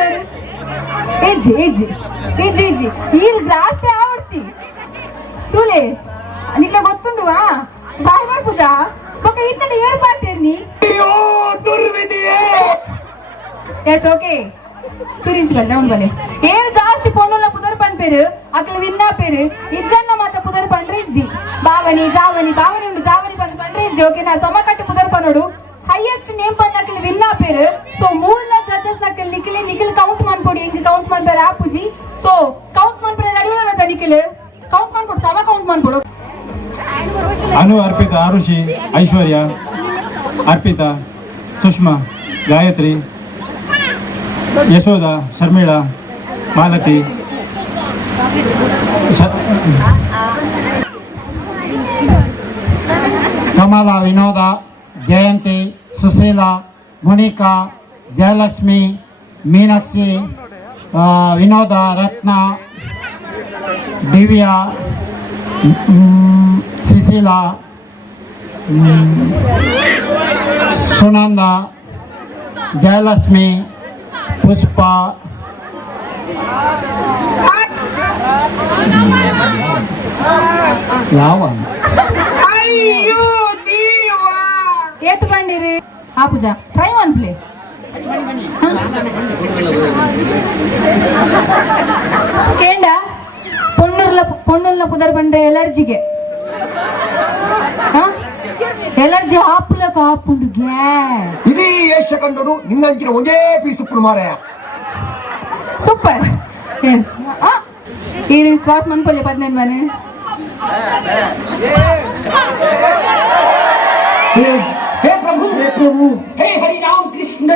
లేదు AG AG AG AG ఇది రాస్తే ఆవిడ్చి తూలే నీట్లో గొత్తుండువా బాయ్ మాడు పూజ ఒక ఇతను ఏరు పార్తేరిని ఎస్ ఓకే ಚೂರಿಂಚು ಬಲ್ಲೆ ಉಂಡು ಬಲ್ಲೆ ಏನು ಜಾಸ್ತಿ ಪೊಣ್ಣಲ್ಲ ಪುದರ್ ಪನ್ಪೇರು ಅಕ್ಲು ವಿನ್ನ ಪೇರು ಇಜ್ಜನ್ನ ಮಾತ ಪುದರ್ ಪಂಡ್ರೆ ಇಜ್ಜಿ ಬಾವನಿ ಜಾವನಿ ಬಾವನಿ ಉಂಡು ಜಾವನಿ ಪಂದ್ ಪಂಡ್ರೆ ಇಜ್ಜಿ ಓಕೆ ನಾ ಸಮ ಕಟ್ಟಿ ಪುದರ್ ಪನೋಡು ஹையஸ்ட் நேம் பண்ணக்கள் வின்னா பேரு சோ மூணுல சர்ச்சஸ் நக்கல் நிக்கல நிக்கல் கவுண்ட் மான் போடு எங்க கவுண்ட் மான் பேர் ஆப்புஜி சோ கவுண்ட் மான் பேர் நடுவுல நான் தனிக்கல கவுண்ட் மான் போடு சவ கவுண்ட் மான் போடு அனு அர்ப்பிதா அருஷி ஐஸ்வர்யா அர்ப்பிதா சுஷ்மா காயத்ரி ಯಶೋಧ ಶರ್ಮಿಳಾ ಮಾಲತಿ ಕಮಲ ವಿನೋದ जयंती सुशीला मुनिका जयलक्ष्मी मीनाक्षी विनोद रत्न दिव्या सुशील सुनंद जयलक्ष्मी पुष्पा ಏತು ಬಂಡಿರಿ ಆ ಪೂಜಾ ಟ್ರೈ ಒನ್ ಪ್ಲೇ ಕೇಂಡ ಪೊಣ್ಣುರ್ಲ ಪೊಣ್ಣುಲ್ನ ಪುದರ್ ಬಂಡ್ರೆ ಎಲರ್ಜಿಗೆ ಎಲರ್ಜಿ ಆಪುಲಕ ಆಪುಂಡು ಗ್ಯಾ ಇಡೀ ಏಷ್ಯ ಕಂಡು ನಿನ್ನಂಚಿನ ಒಂದೇ ಪೀಸ್ ಮಾರಾಯ ಸೂಪರ್ ಎಸ್ ಈ ಕ್ರಾಸ್ ಮಂದ್ಕೊಳ್ಳಿ ಪದ್ನೇನು ಮನೆ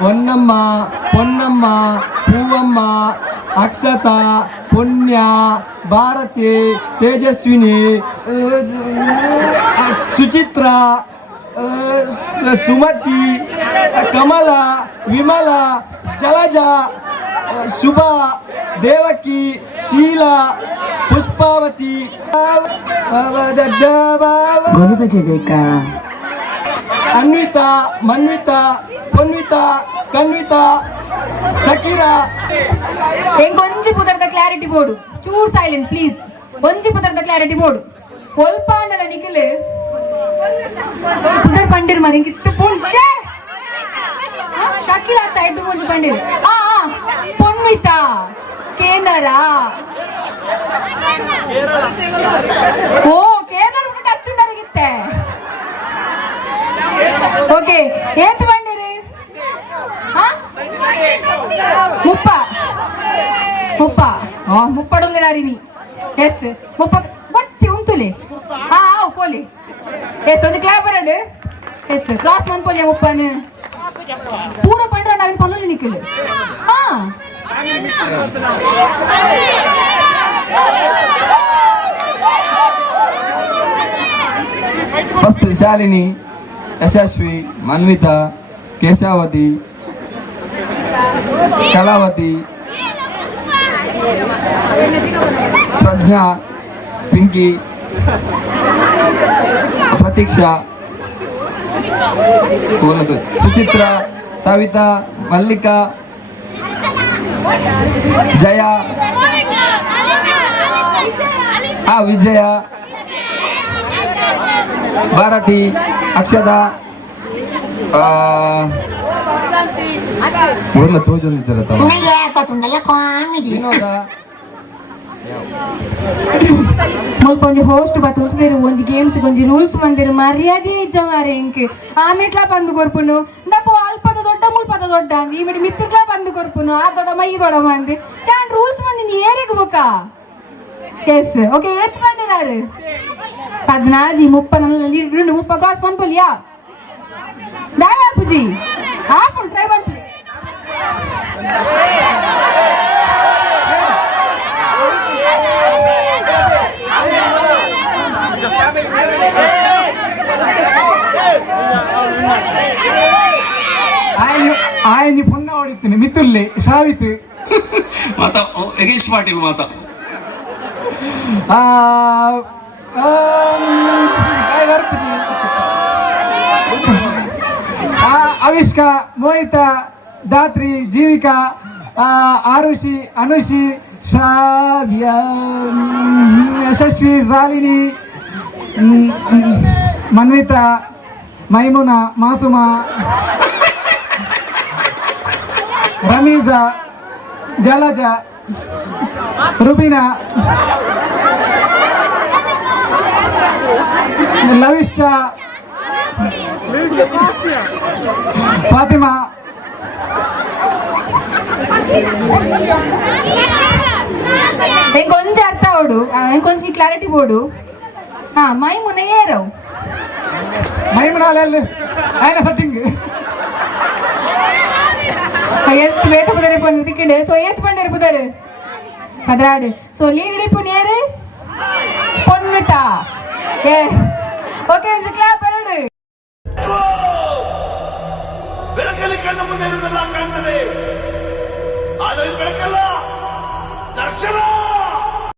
पोन्नम्मा पोन्नम्मा पूवम्मा अक्षता पुण्या भारती तेजस्विनी सुचित्रा सुमती कमला विमला जलजा शुभा देवकी शीला पुष्पावती गुरुबजे बेका ಅನ್ವಿತಾ ಮನ್ವಿತಾ ಪೊನ್ವಿತಾ ಕನ್ವಿತಾ ಶಕೀರಾ ಎಂಕೊಂಜಿ ಪುದರ್ದ ಕ್ಲಾರಿಟಿ ಬೋಡು ಚೂರ್ ಸೈಲೆಂಟ್ ಪ್ಲೀಸ್ ಒಂಜಿ ಪುದರ್ದ ಕ್ಲಾರಿಟಿ ಬೋಡು ಒಲ್ಪ ಅಂಡಲ ನಿಖಿಲ್ ಪುದರ್ ಪಂಡಿರ್ ಮರಿ ಪೋಲ್ ಶಕೀಲ್ ಆಗ್ತಾ ಇದ್ದು ಒಂಜಿ ಪಂಡಿರ್ ಆ ಪೊನ್ವಿತಾ ಕೇನರಾ ಓ ಕೇರಳ ಟಚ್ ಉಂಡರಿಗಿತ್ತೆ ఓకే ఏంటి బండి ముప్ప ముప్ప ముప్పడుంది నాడిని ఎస్ ముప్ప బట్టి ఉంతులే పోలే ఎస్ కొంచెం క్లాపరండి ఎస్ క్రాస్ మంది పోలే ముప్పని పూర పండుగ నవీన్ పనులు నీకు ఫస్ట్ విశాలిని యశస్వి మన్విత కేశావతి కళావతి ప్రజ్ఞ పింకీ ప్రతీక్ష సుచిత్ర సవిత మల్లిక జయ విజయ భారతి అక్షత ఊర్లో తోజులు తిరుగుతాం కొంచెం హోస్ట్ ಬರ್ತರು ಒಂಜಿ ಗೇಮ್ಸ್ ಒಂಜಿ ರೂಲ್ಸ್ ಮಂದಿರು ಮರ್ಯಾದೆ ಇಜ್ಜವಾರೆ ಇಂಕ್ ಆಮೇಟ್ಲ ಬಂದು ಕೊರ್ಪುನು ದಪ್ಪ ಅಲ್ಪದ ದೊಡ್ಡ ಮುಲ್ಪದ ದೊಡ್ಡ ಅಂದಿ ಮಿತ್ರಲ ಬಂದು ಕೊರ್ಪುನು ಆ ದೊಡ್ಡ ಮೈ ದೊಡ್ಡ ಮಂದಿ ರೂಲ್ಸ್ ಮಂದಿ ಏರಿಗ ಬೇಕಾ எஸ் ஓகே எத்தனை பண்ணினாரு பதினாஜி முப்பது நாள் ரெண்டு முப்பது காசு பண்ணு போலியா தயா புஜி ஆப்பிள் ட்ரை பண்ணு ఆయన పొన్న వాడితే మిత్రులే షావిత్ మాత ఎగేస్ట్ పార్టీ మాత ಅವಿಷ ಮೋಹಿತಾ ದಾತ್ರಿ ಜೀವಿಕಾ ಆಿ ಅನುಷಿ ಯಶಸ್ವಿ ಸಾಲಿನಿ ಮನ್ವಿತ ಮೈಮೂನ ಮಾಸುಮಾ ಬನೀಜಾ జలజ రుబీనా లవిష్ట ఫాతిమా ఇంకొంచెం అర్థ అవడు ఇంకొంచెం క్లారిటీ పోడు మై మునయ్యారావు మై మునాలి ఆయన సెట్టింగ్ ಎಷ್ಟು ವೇತ ಪುದರಿ ಪಂಡ ತಿಕ್ಕಿಂಡೆ ಸೊ ಏತ್ ಪಂಡರಿ ಪುದರ್ ಅದ್ರಾಡು ಸೊ ಲೀಡಿ ಪುನಿಯರು பொண்ணுட்டா ஓகே கொஞ்சம் கிளாப் பண்ணு விளக்கலி கண்ண முன்னே இருந்தெல்லாம் காண்பதே அதை விளக்கல்ல தர்ஷனா